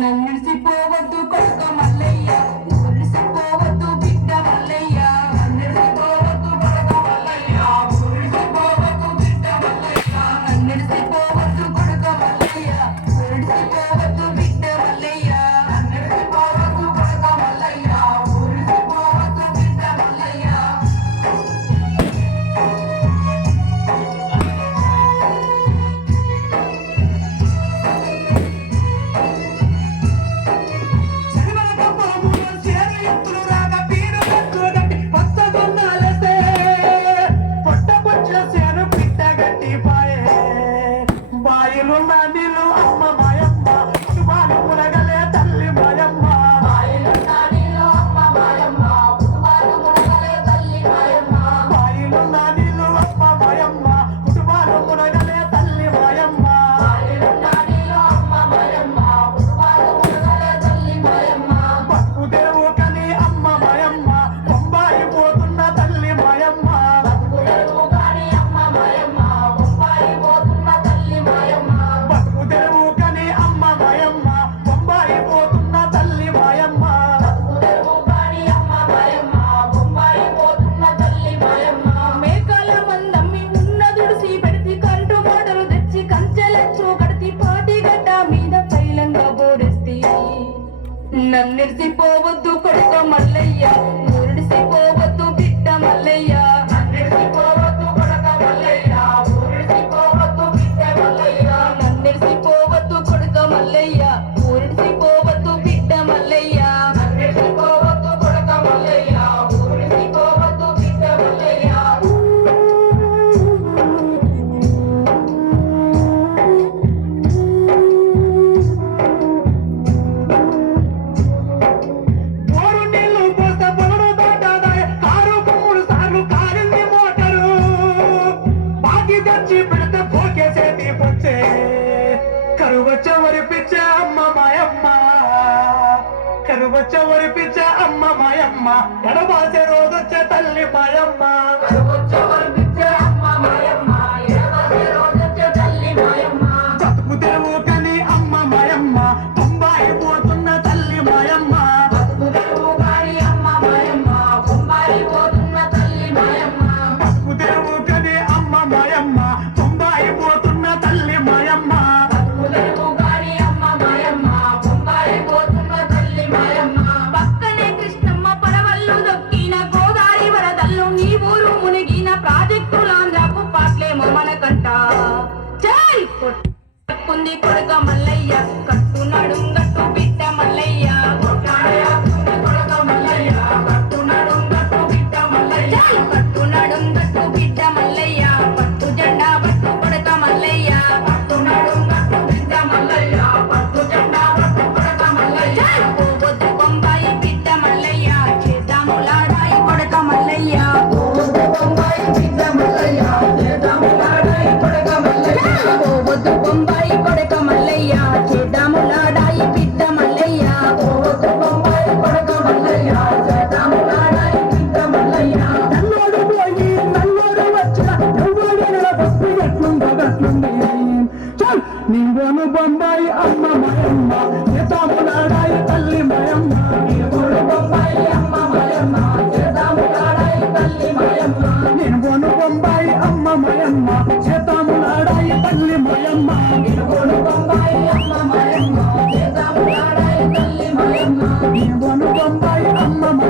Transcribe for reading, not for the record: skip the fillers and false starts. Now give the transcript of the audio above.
నన్నిడిసిపోవద్దు కొడుక మల్లయ్య, ఊరిడిసిపోవద్దు బిడ్డ మల్లయ్య. నన్నిడిసిపోవద్దు కొడుక మల్లయ్య, ఊరిడిసిపోవద్దు బిడ్డ మల్లయ్య. నన్నిడిసిపోవద్దు కొడుక మల్లయ్య, ఊరిడిసిపోవద్దు బిడ్డ మల్లయ్య. నన్నిడిసిపోవద్దు కొడుక మల్లయ్య, ఊరిడిసిపోవద్దు బిడ్డ మల్లయ్య. కరువచ్చవరి పిచ్చ అమ్మ మాయమ్మ, ఎడబాసే రోజొచ్చే తల్లి మాయమ్మ. చతుకు తెరువు కని అమ్మ మాయమ్మ, బొంబాయి పోతున్న తల్లి మాయమ్మ. చతుకు తెరువు కని అమ్మ మాయమ్మ, బొంబాయి పోతున్న తల్లి మాయమ్మ. పక్కనే కృష్ణమ్మ పడవళ్ళు దొక్కిన గోదావరి వరదల్లో నీ ఊరు మునిగిన ప్రాజెక్టులాంధ్రకు పాటలేమో మనకంట. చల్ కొట్టుకుంది కొడుక మల్లయ్య, కట్టు నడుం గట్టు బిడ్డ మల్లయ్య. కట్టు నడుం గట్టు బిడ్డ మల్లయ్య, కట్టు నడుం గట్టు బిడ్డ మల్లయ్య. పట్టు జెండా పట్టు కొడుక మల్లయ్య, పట్టు నడుం గట్టు బిడ్డ మల్లయ్య. పట్టు జెండా పట్టు కొడుక మల్లయ్య. పోవద్దు బొంబాయి బిడ్డ మల్లయ్య, చేద్దాము లాడాయి కొడుక మల్లయ్య. పోవద్దు బొంబాయి బిడ్డ మల్లయ్య, చేద్దాము లాడాయి కొడుక మల్లయ్య. పోవద్దు బొంబాయి కొడుక మల్లయ్య, చేద్దాము లాడాయి బిడ్డ మల్లయ్య. పోవద్దు బొంబాయి కొడుక మల్లయ్య, చేద్దాము లాడాయి బిడ్డ మల్లయ్య. నల్లోడు పోయి నల్లోడు వచ్చిన ఎవ్వడు బస్సు ఎట్లుందో గట్లుంది. చల్ నీవోను బొంబాయి అమ్మ మాయమ్మ, చేద్దాము లాడాయి తల్లి మాయమ్మ. నీవోను బొంబాయి అమ్మ మాయమ్మ, చేద్దాము లాడాయి తల్లి మాయమ్మ. నీవోను బొంబాయి అమ్మ మాయమ్మ, చేద్దాము లాడాయి తల్లి మాయమ్మ. నీవోను బొంబాయి అమ్మ అమ్మ